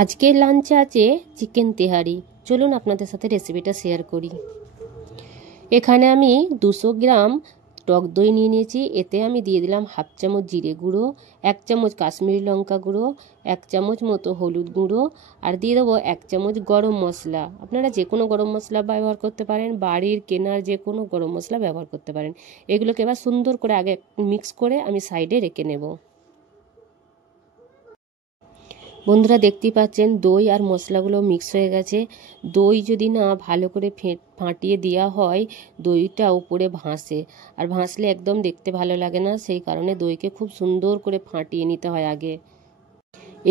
আজকের লাঞ্চে আছে চিকেন তেহারি। চলুন আপনাদের সাথে রেসিপিটা শেয়ার করি। এখানে আমি 200 গ্রাম টক দই নিয়ে নিয়েছি। এতে আমি দিয়ে দিলাম হাফ চামচ জিরে গুঁড়ো, 1 চামচ কাশ্মীরি লঙ্কা গুঁড়ো, 1 চামচ মতো হলুদ গুঁড়ো, আর দিয়ে দেবো 1 চামচ গরম মশলা। আপনারা যে কোনো গরম মশলা ব্যবহার করতে পারেন, বাড়ির কেনার যে কোনো গরম মশলা ব্যবহার করতে পারেন। এগুলোকে এবার সুন্দর করে আগে মিক্স করে আমি সাইডে রেখে নেব। বন্ধুরা দেখতেই পাচ্ছেন দই আর মশলাগুলো মিক্স হয়ে গেছে। দই যদি না ভালো করে ফাটিয়ে দেওয়া হয়, দইটা উপরে ভাসে, আর ভাসলে একদম দেখতে ভালো লাগে না। সেই কারণে দইকে খুব সুন্দর করে ফাটিয়ে নিতে হয় আগে।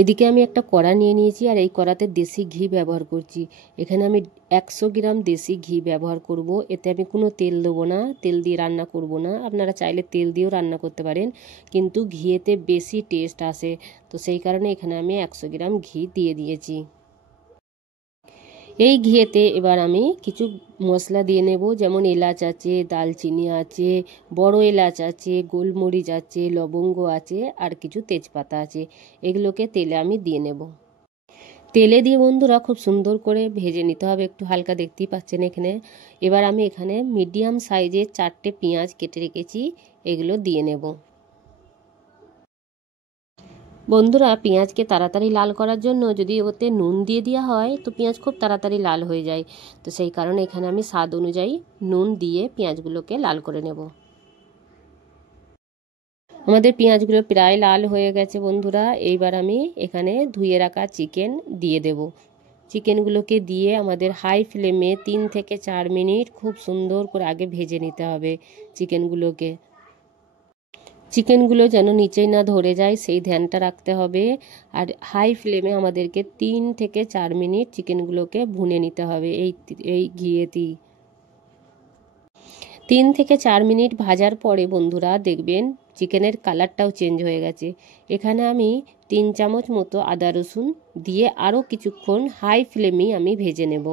এদিকে আমি একটা কড়া নিয়ে নিয়েছি, আর এই কড়াতে দেশি ঘি ব্যবহার করছি। এখানে আমি 100 গ্রাম দেশি ঘি ব্যবহার করব। এতে আমি কোনো তেল দেবো না, তেল দিয়ে রান্না করব না। আপনারা চাইলে তেল দিয়েও রান্না করতে পারেন, কিন্তু ঘিয়েতে বেশি টেস্ট আসে। তো সেই কারণে এখানে আমি 100 গ্রাম ঘি দিয়ে দিয়েছি। এই ঘিয়েতে এবার আমি কিছু মশলা দিয়ে নেব, যেমন এলাচ আছে, দালচিনি আছে, বড় এলাচ আছে, গোলমরিচ আছে, লবঙ্গ আছে, আর কিছু তেজপাতা আছে। এগুলোকে তেলে আমি দিয়ে নেব। তেলে দিয়ে বন্ধুরা খুব সুন্দর করে ভেজে নিতে হবে, একটু হালকা, দেখতেই পাচ্ছেন এখানে। এবার আমি এখানে মিডিয়াম সাইজের 4টে পেঁয়াজ কেটে রেখেছি, এগুলো দিয়ে নেব। বন্ধুরা পেঁয়াজকে তাড়াতাড়ি লাল করার জন্য যদি ওতে নুন দিয়ে দেওয়া হয়, তো পেঁয়াজ খুব তাড়াতাড়ি লাল হয়ে যায়। তো সেই কারণে এখানে আমি স্বাদ অনুযায়ী নুন দিয়ে পেঁয়াজগুলোকে লাল করে নেব। আমাদের পেঁয়াজগুলো প্রায় লাল হয়ে গেছে বন্ধুরা। এইবার আমি এখানে ধুয়ে রাখা চিকেন দিয়ে দেব। চিকেনগুলোকে দিয়ে আমাদের হাই ফ্লেমে 3 থেকে 4 মিনিট খুব সুন্দর করে আগে ভেজে নিতে হবে চিকেনগুলোকে। চিকেনগুলো যেন নিচেই না ধরে যায়, সেই ধ্যানটা রাখতে হবে। আর হাই ফ্লেমে আমাদেরকে 3 থেকে 4 মিনিট চিকেনগুলোকে ভুনে নিতে হবে এই ঘিয়েতেই। 3 থেকে 4 মিনিট ভাজার পরে বন্ধুরা দেখবেন চিকেনের কালারটাও চেঞ্জ হয়ে গেছে। এখানে আমি 3 চামচ মতো আদা রসুন দিয়ে আরও কিছুক্ষণ হাই ফ্লেমেই আমি ভেজে নেব।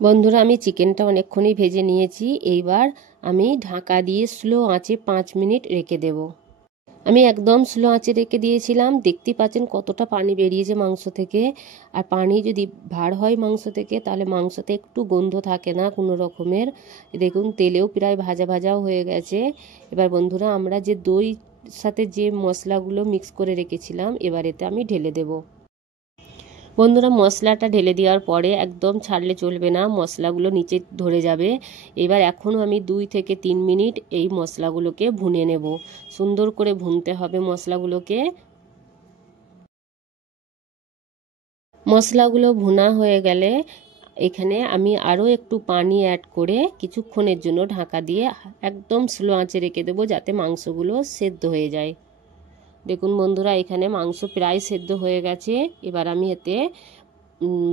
বন্ধুরা আমি চিকেনটা অনেকক্ষণই ভেজে নিয়েছি। এইবার আমি ঢাকা দিয়ে স্লো আঁচে 5 মিনিট রেখে দেব। আমি একদম স্লো আঁচে রেখে দিয়েছিলাম। দেখতে পাচ্ছেন কতটা পানি বেরিয়েছে মাংস থেকে। আর পানি যদি ভার হয় মাংস থেকে, তাহলে মাংসতে একটু গন্ধ থাকে না কোনো রকমের। দেখুন তেলেও প্রায় ভাজা ভাজাও হয়ে গেছে। এবার বন্ধুরা আমরা যে দই সাথে যে মশলাগুলো মিক্স করে রেখেছিলাম, এবার এতে আমি ঢেলে দেব। বন্ধুরা মশলাটা ঢেলে দেওয়ার পরে একদম ছাড়লে চলবে না, মশলাগুলো নিচে ধরে যাবে। এবার এখনও আমি 2 থেকে 3 মিনিট এই মশলাগুলোকে ভুনে নেব। সুন্দর করে ভুনতে হবে মশলাগুলোকে। মশলাগুলো ভুনা হয়ে গেলে এখানে আমি আরও একটু পানি অ্যাড করে কিছুক্ষণের জন্য ঢাকা দিয়ে একদম স্লো আঁচে রেখে দেবো, যাতে মাংসগুলো সেদ্ধ হয়ে যায়। দেখুন বন্ধুরা এখানে মাংস প্রায় সেদ্ধ হয়ে গেছে। এবার আমি এতে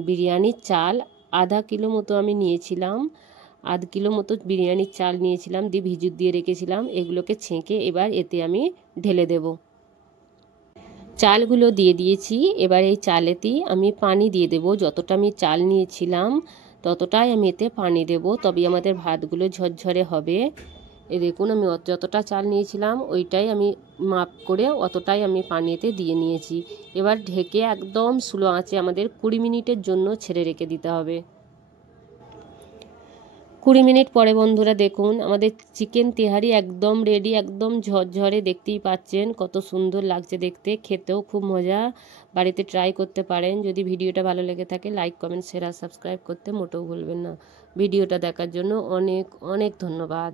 বিরিয়ানির চাল আধা কিলো মতো আমি নিয়েছিলাম, আধ কিলো মতো বিরিয়ানির চাল নিয়েছিলাম, দিয়ে ভিজুত দিয়ে রেখেছিলাম। এগুলোকে ছেঁকে এবার এতে আমি ঢেলে দেব। চালগুলো দিয়ে দিয়েছি। এবার এই চালেতেই আমি পানি দিয়ে দেব। যতটা আমি চাল নিয়েছিলাম ততটাই আমি এতে পানি দেব, তবে আমাদের ভাতগুলো ঝরঝরে হবে। এ দেখুন আমি যতটা চাল নিয়েছিলাম ওইটাই আমি মাপ করে অতটাই আমি পানিতে দিয়ে নিয়েছি। এবার ঢেকে একদম স্লো আঁচে আমাদের 20 মিনিটের জন্য ছেড়ে রেখে দিতে হবে। 20 মিনিট পরে বন্ধুরা দেখুন আমাদের চিকেন তেহারি একদম রেডি, একদম ঝরঝরে। দেখতেই পাচ্ছেন কত সুন্দর লাগছে দেখতে, খেতেও খুব মজা। বাড়িতে ট্রাই করতে পারেন। যদি ভিডিওটা ভালো লেগে থাকে লাইক, কমেন্ট, শেয়ার আর সাবস্ক্রাইব করতে মোটেও ভুলবেন না। ভিডিওটা দেখার জন্য অনেক অনেক ধন্যবাদ।